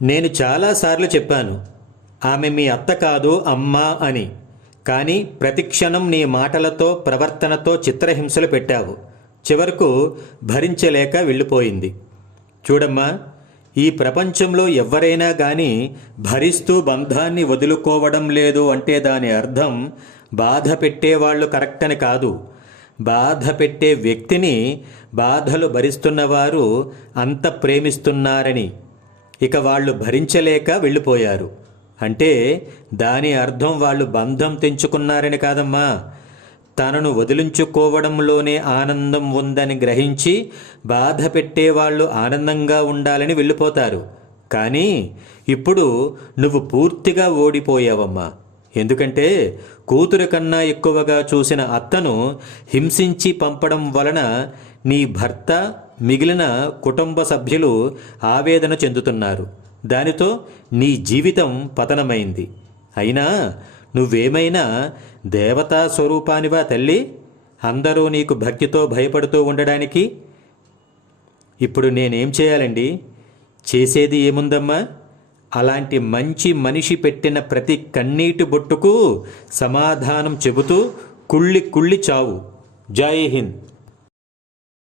నేను చాలాసార్లు చెప్పాను, ఆమె మీ అత్త కాదు అమ్మా అని. కానీ ప్రతిక్షణం నీ మాటలతో ప్రవర్తనతో చిత్రహింసలు పెట్టావు. చివరకు భరించలేక వెళ్ళిపోయింది. చూడమ్మా, ఈ ప్రపంచంలో ఎవరైనా కానీ భరిస్తూ బంధాన్ని వదులుకోవడం లేదు అంటే దాని అర్థం బాధ పెట్టేవాళ్ళు కరెక్ట్ అని కాదు. బాధ పెట్టే వ్యక్తిని బాధలు భరిస్తున్నవారు అంత ప్రేమిస్తున్నారని. ఇక వాళ్ళు భరించలేక వెళ్ళిపోయారు అంటే దాని అర్థం వాళ్ళు బంధం తెంచుకున్నారని కాదమ్మా. తనను వదిలించుకోవడంలోనే ఆనందం ఉందని గ్రహించి బాధ పెట్టేవాళ్ళు ఆనందంగా ఉండాలని వెళ్ళిపోతారు. కానీ ఇప్పుడు నువ్వు పూర్తిగా ఓడిపోయావమ్మా. ఎందుకంటే కూతురు కన్నా ఎక్కువగా చూసిన అత్తను హింసించి పంపడం వలన నీ భర్త, మిగిలిన కుటుంబ సభ్యులు ఆవేదన చెందుతున్నారు. దానితో నీ జీవితం పతనమైంది. అయినా నువ్వేమైనా దేవతా స్వరూపానివా తల్లి? అందరూ నీకు భక్తితో భయపడుతూ ఉండడానికి. ఇప్పుడు నేనేం చేయాలండి? చేసేది ఏముందమ్మా? అలాంటి మంచి మనిషి పెట్టిన ప్రతి కన్నీటి బొట్టుకు సమాధానం చెబుతూ కుళ్ళి కుళ్ళి చావు. జై హింద్.